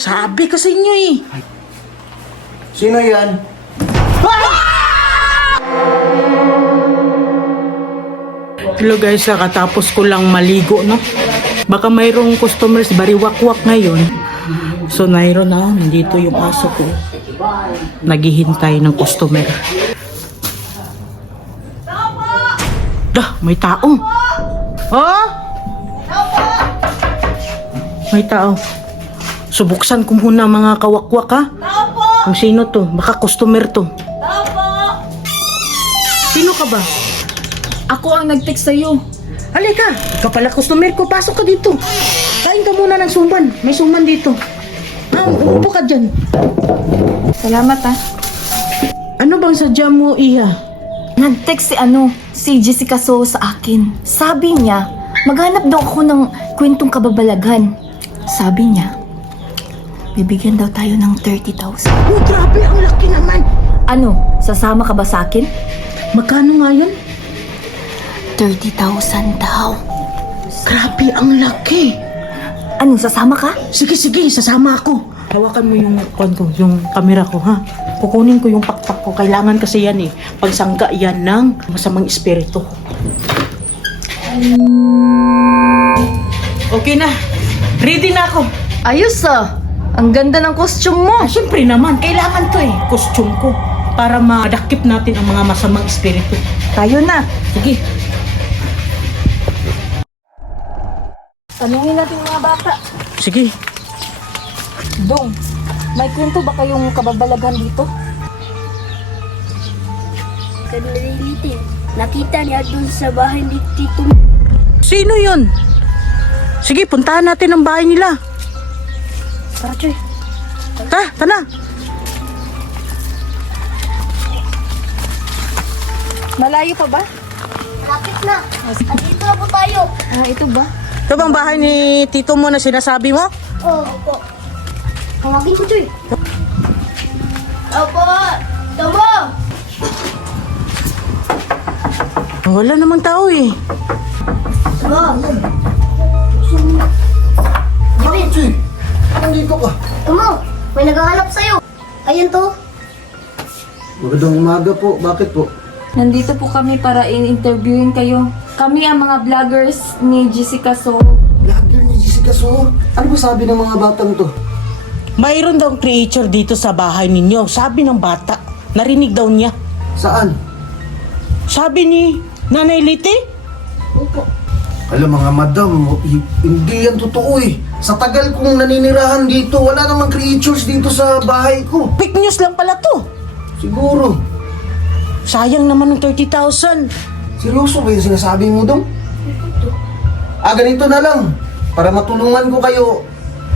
Sabi ko sa inyo eh. Sino yan? Hello guys, katapos ko lang maligo, no? Baka mayroong customers bariwak-wak ngayon. So, mayroon na, nandito yung aso ko. Naghihintay ng customer. Dah, may tao. Oh? May tao. Subuksan ko muna mga kawakwak, ha? Kung sino to, baka customer to. Sino ka ba? Ako ang nag-text sa'yo. Halika, ikaw pala customer ko, pasok ka dito. Kain ka muna ng suman, may suman dito. Upo ka dyan. Salamat ah. Ano bang sadya mo, Iha? Nag-text si Jessica So sa akin. Sabi niya, maghanap daw ako ng kwentong kababalaghan. Sabi niya, bibigyan daw tayo ng 30,000. Oh, grabe, ang laki naman. Ano, sasama ka ba sa akin? Magkano nga yun? 30,000 daw. Grabe, ang laki. Ano, sasama ka? Sige, sasama ako. Hawakan mo yung yung camera ko, ha? Kukunin ko yung pakpak ko. Kailangan kasi yan eh. Pagsangga yan ng masamang espiritu. Okay na. Ready na ako. Ayos ah. Ang ganda ng costume mo. Siyempre naman, kailangan to eh. Costume ko. Para madakip natin ang mga masamang espiritu. Tayo na. Sige. Tanungin natin mga bata. Sige. Dong, may kwento ba kayong kababalaghan dito? Kadalilitin. Nakita niya doon sa bahay ni Tito. Sino yun? Sige, puntahan natin ang bahay nila. Tara, Choy. Tara. Malayo pa ba? Kapit na. Andito na po tayo. Ah, ito ba? Ito bang bahay ni Tito mo na sinasabi mo? Opo. Tawagin ko, Choy. Opo. Tama. Wala namang tao eh. Jimmy. Choy, nandito ka. Tama. May naghahanap sa'yo. Ayun to. Magandang umaga po. Bakit po? Nandito po kami para in-interviewin kayo. Kami ang mga vloggers ni Jessica So. Vlogger ni Jessica So. Ano ba sabi ng mga batang to? Mayroon daw creature dito sa bahay ninyo. Sabi ng bata. Narinig daw niya. Saan? Sabi ni Nanay Liti. Opo. Alam mga madam, hindi yan totoo eh. Sa tagal kong naninirahan dito, wala namang creatures dito sa bahay ko. Fake news lang pala to. Siguro. Sayang naman ng 30,000. Seryoso ba yung sinasabi mo, Dong? Ganito na lang. Para matulungan ko kayo,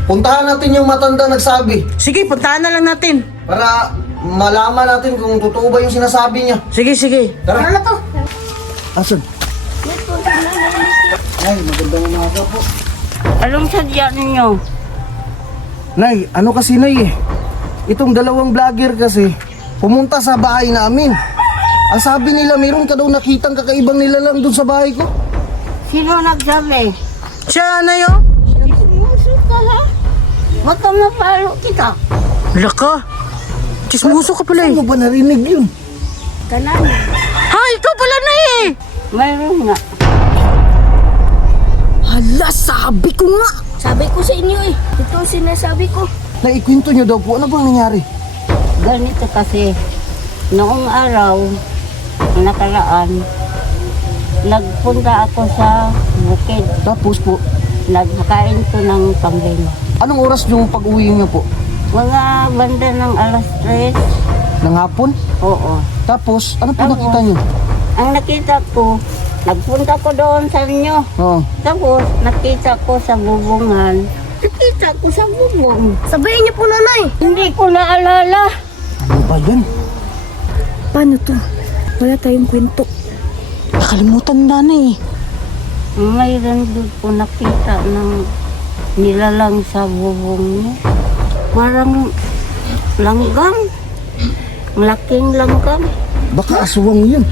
puntahan natin yung matanda nagsabi. Sige, puntahan na lang natin. Para malaman natin kung totoo ba yung sinasabi niya. Sige. Tara. Ano na to? Asan? Nay, magandang umaga po. Anong sadya ninyo? Nay, ano kasi Nay eh. Itong dalawang vlogger kasi, pumunta sa bahay namin. Ang sabi nila, mayroon ka daw nakitang kakaibang nilalang dun sa bahay ko. Sino nagsabi? Siya na yun. Ka ha? Huwag ka mapalo kita. Laka. Chismoso ka pala eh. Ano ba narinig yun? Kanan. Ha, ikaw pala na eh. Mayroon nga. Hala, sabi ko nga. Sabi ko sa inyo eh. Ito ang sinasabi ko. Naikwento nyo daw po, ano bang nangyari? Ganito kasi, noong araw, nakaraan, nagpunta ako sa bukid. Tapos po, Nagkain ko ng kambing. anong oras yung pag-uwi nyo po? Mga banda ng alas 3. Ng hapon? Oo. Tapos, ano po Tapos? nakita nyo? Ang nakita ko, nagpunta ko doon sa inyo. Oo. Tapos, nakita ko sa bubungan. Nakita ko sa bubong. Sabihin niyo po, nanay. Hindi ko naalala. Ano ba yan? Paano to? Wala tayong kwento. Nakalimutan na eh. Mayroon doon po nakita ng nilalang sa bubong niya. Parang langgam. Malaking langgam. Baka aswang yun.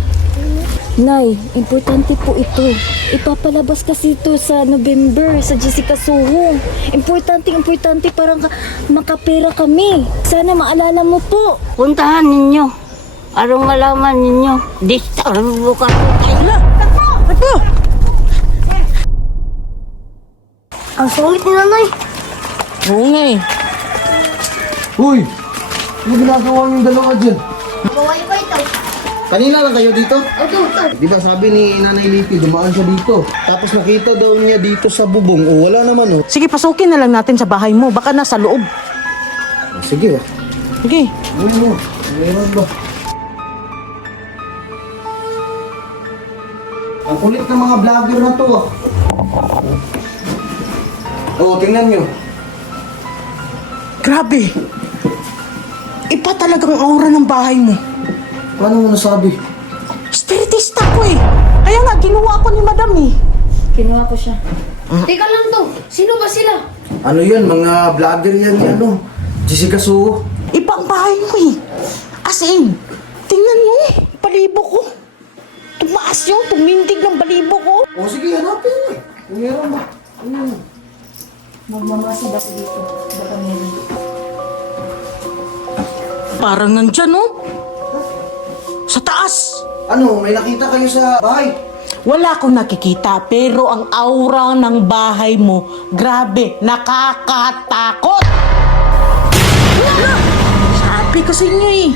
Nay, importante po ito. Ipapalabas kasi ito sa November sa Jessica Soho. Importante para makapera kami. Sana maalala mo po. Puntahan ninyo. Arong malaman ninyo. Disturbo ka. Ito! Ang sulit ni nanay. Oo nga eh. Uy! Ano ginagawa niyong dalawa dyan? Bawal pa ito. Kanina lang kayo dito? Ito. Di ba sabi ni Nanay Lipi, dumaan siya dito. Tapos nakita daw niya dito sa bubong. O wala naman oh. Sige, pasukin na lang natin sa bahay mo. Baka nasa loob. Sige ah. Sige. Ano mo? Meron ba? Ang kulit ng mga vlogger na to ah. Oo, tingnan nyo. Grabe. Iba talagang aura ng bahay mo. Paano mo nasabi? Spiritista ko eh. Kaya nga, ginawa ko ni madam eh. Kinuha ko siya. Teka lang to. Sino ba sila? Ano yan? Mga vlogger yan ni ano? Jessica Soho. Iba ang bahay mo eh. As in, tingnan mo, balibo ko. Tumaas yung tumindig ng balibo ko. O sige, hanapin mo. Kung meron ba? Magmamasi ba dito? Baka meron. Parang nandyan oh. Sa taas. Ano, may nakita kayo sa bahay? Wala akong nakikita, pero ang aura ng bahay mo, grabe, nakakatakot! Wala! Sabi ko sa inyo eh.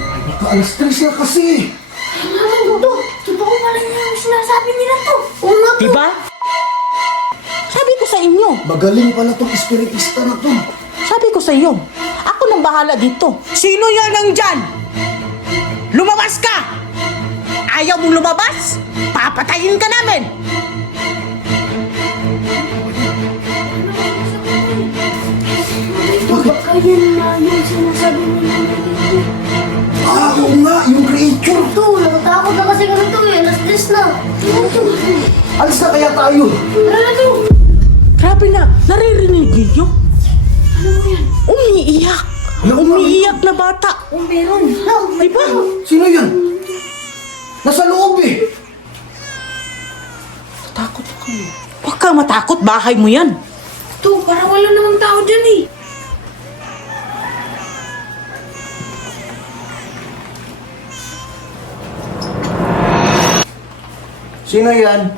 Alas 3 na kasi. Ano to? Totoo pala niya yung sinasabi nila to. Oo nga to. Diba? Sabi ko sa inyo. Magaling pala tong espiritista na to. Sabi ko sa iyo. Ako nang bahala dito. Sino yan nandyan? Lumabas ka! Ayaw mong lumabas? Papatayin ka namin! Baka yan na yung sinasabi nila. Ah, oo nga, yung creature. Ito, nakatakot na kasi kami to eh. Alas 10 na. Ano to? Alis na kaya tayo. Tara na to. Grabe na, naririnig niyo? Umiiyak. Umiiyak na bata. Oh, meron. Diba? Sino yan? Nasa loob eh. Takot ako. Huwag kang matakot, bahay mo yan. Ito, parang wala namang tao dyan eh. Sino yan?